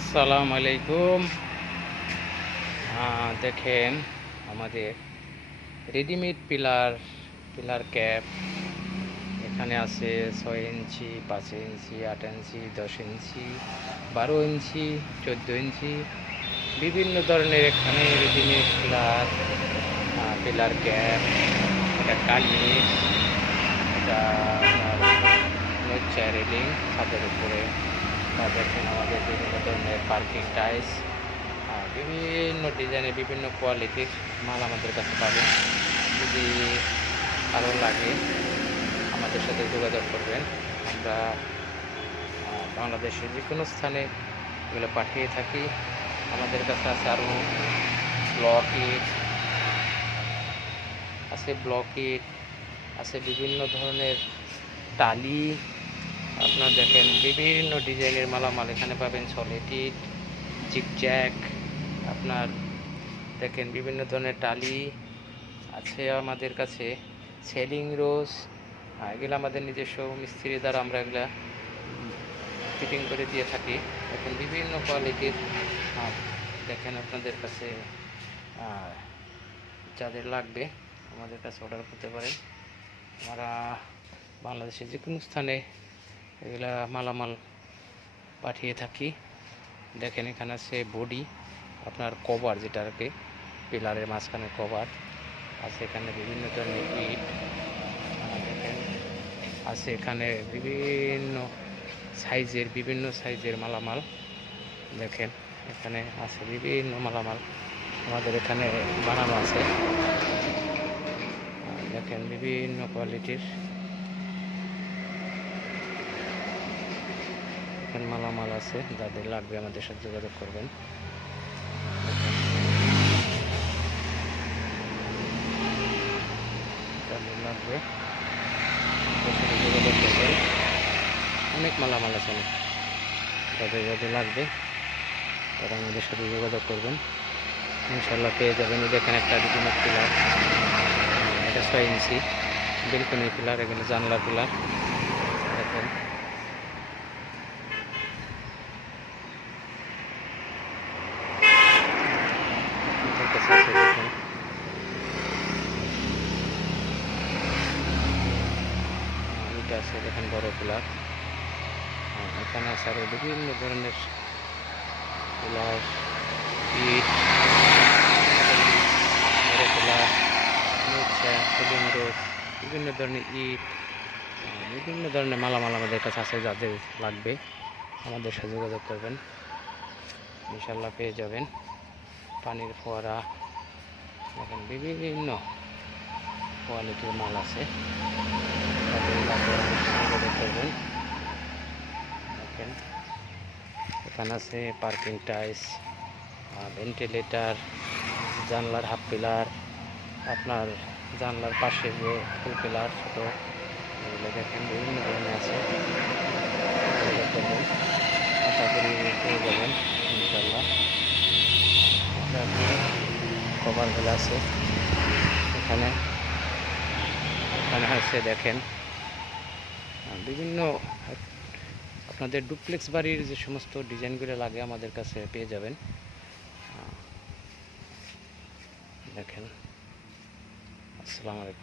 আসসালামু আলাইকুম। দেখেন আমাদের রেডিমেড পিলার পিলার ক্যাপ এখানে আছে 6 ইঞ্চি, 5 ইঞ্চি, 8 ইঞ্চি, 10 ইঞ্চি, 12 ইঞ্চি, 14 ইঞ্চি, বিভিন্ন ধরনের এখানে রেডিমেড পিলার পিলার ক্যাপ, এটা কার্নিশ, এটা নৈচা রেলিং ছাদের উপরে, বা দেখেন আমাদের বিভিন্ন ধরনের পার্কিং টাইলস, বিভিন্ন ডিজাইনের বিভিন্ন কোয়ালিটির মাল আমাদের কাছে পাবেন। যদি ভালো লাগে আমাদের সাথে যোগাযোগ করবেন। আমরা বাংলাদেশের যে কোনো স্থানে এগুলো পাঠিয়ে থাকি। আমাদের কাছে আছে আরও ব্লক ইট আছে, আছে বিভিন্ন ধরনের টালি। আপনার দেখেন বিভিন্ন ডিজাইনের মালামাল এখানে পাবেন, সলিড ইট, জিগজ্যাগ, আপনার দেখেন বিভিন্ন ধরনের টালি আছে আমাদের কাছে, সেলিং রোজ, এগুলো আমাদের নিজস্ব মিস্ত্রি দ্বারা আমরা এগুলা ফিটিং করে দিয়ে থাকি। দেখেন বিভিন্ন কোয়ালিটির দেখেন আপনাদের কাছে যাদের লাগবে আমাদের কাছে অর্ডার করতে পারেন। আমরা বাংলাদেশের যে কোনো স্থানে এগুলা মালামাল পাঠিয়ে থাকি। দেখেন এখানে আছে বডি, আপনার কভার, যেটা আর কি পিলারের মাঝখানে কভার আছে। এখানে বিভিন্ন ধরনের ইট দেখেন আছে, এখানে বিভিন্ন সাইজের মালামাল দেখেন এখানে আছে, বিভিন্ন মালামাল আমাদের এখানে বানানো আছে। দেখেন বিভিন্ন কোয়ালিটির এখানে মালামাল আছে, যাদের লাগবে আমাদের সাথে যোগাযোগ করবেন। যাদের লাগবে যোগাযোগ করবেন, অনেক মালামাল আছে, যাদের লাগবে তারা আমাদের সাথে যোগাযোগ করবেন, ইনশাল্লাহ পেয়ে যাবেন। দেখেন একটা রেডিমেড পিলার, এটা 6 ইঞ্চি বেলকনি পিলার, এখানে জানলার পিলার দেখেন। এটা আছে দেখেন বড় পিলার, এখানে আছে আরও বিভিন্ন ধরনের পিলার, ইট, বড় পিলার, সেলিং রোড, বিভিন্ন ধরনের ইট, বিভিন্ন ধরনের মালামাল আমাদের কাছে আছে। যাদের লাগবে আমাদের সাথে যোগাযোগ করবেন, ইনশাল্লাহ পেয়ে যাবেন। পানির ফোয়ারা দেখেন, বিভিন্ন কোয়ালিটির মাল আছে, যাদের লাগবে যোগাযোগ করবেন। দেখেন এখানে আছে পার্কিং টাইলস, ভেন্টিলেটার, জানলার হাফ পিলার, আপনার জানলার পাশে যে ফুল পিলার ছোট, এগুলো দেখেন বিভিন্ন ধরনের আছে। আশা করি পেয়ে যাবেন ইনশাল্লাহ। কভারগুলো আছে এখানে, আছে দেখেন বিভিন্ন আপনাদের ডুপ্লেক্স বাড়ির যে সমস্ত ডিজাইনগুলো লাগে আমাদের কাছে পেয়ে যাবেন। দেখেন, আসসালামু আলাইকুম।